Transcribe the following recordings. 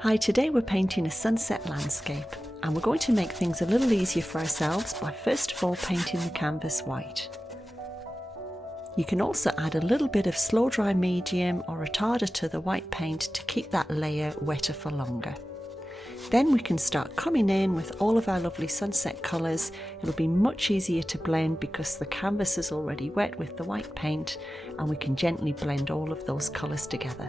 Hi, today we're painting a sunset landscape, and we're going to make things a little easier for ourselves by first of all painting the canvas white. You can also add a little bit of slow dry medium or retarder to the white paint to keep that layer wetter for longer. Then we can start coming in with all of our lovely sunset colours. It'll be much easier to blend because the canvas is already wet with the white paint, and we can gently blend all of those colours together.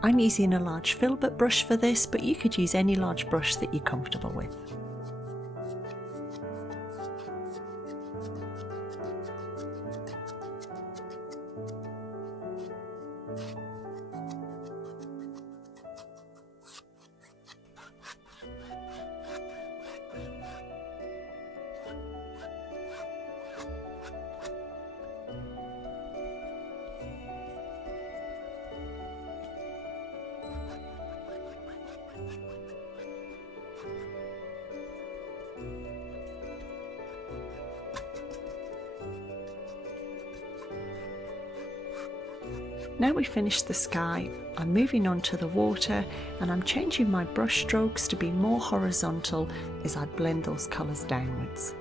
I'm using a large filbert brush for this, but you could use any large brush that you're comfortable with. Now we've finished the sky, I'm moving on to the water, and I'm changing my brush strokes to be more horizontal as I blend those colours downwards.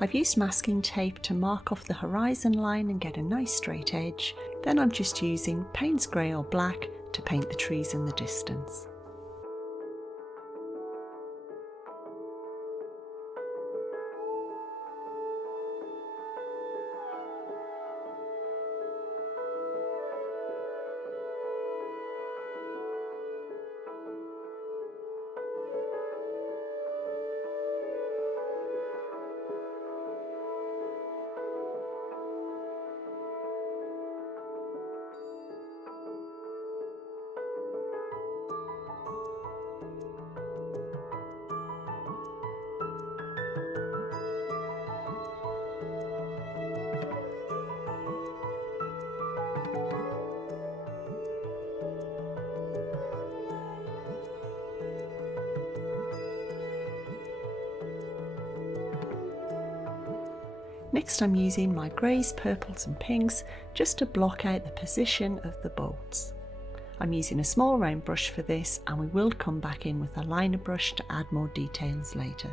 I've used masking tape to mark off the horizon line and get a nice straight edge. Then I'm just using Payne's grey or black to paint the trees in the distance. Next I'm using my greys, purples and pinks just to block out the position of the bolts. I'm using a small round brush for this, and we will come back in with a liner brush to add more details later.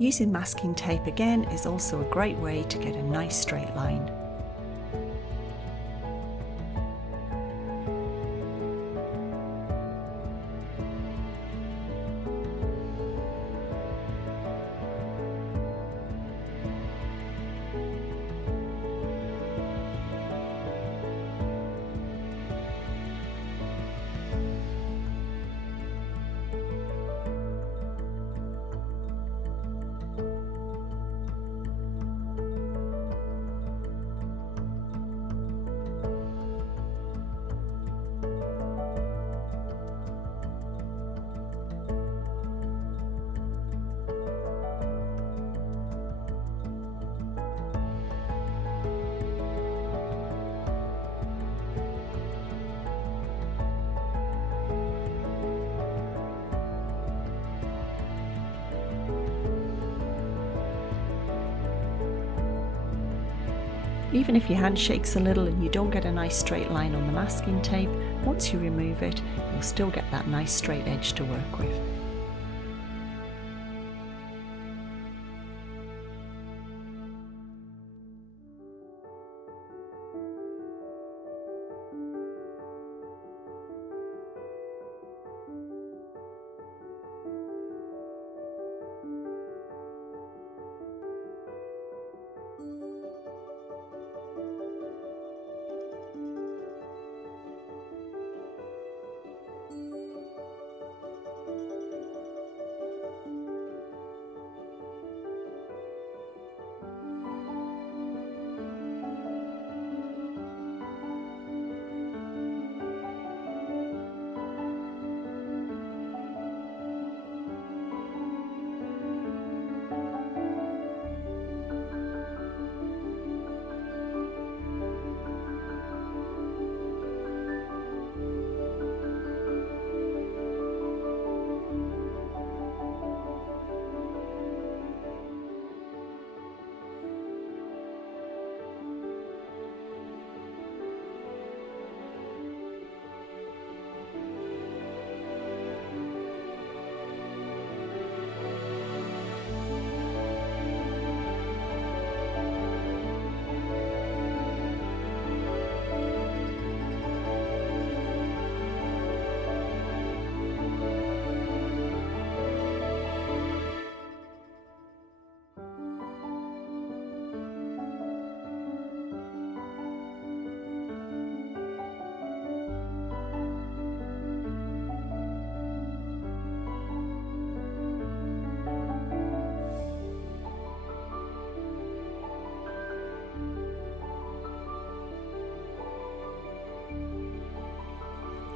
Using masking tape again is also a great way to get a nice straight line. Even if your hand shakes a little and you don't get a nice straight line on the masking tape, once you remove it, you'll still get that nice straight edge to work with.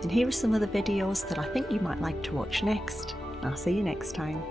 And here are some other videos that I think you might like to watch next. I'll see you next time.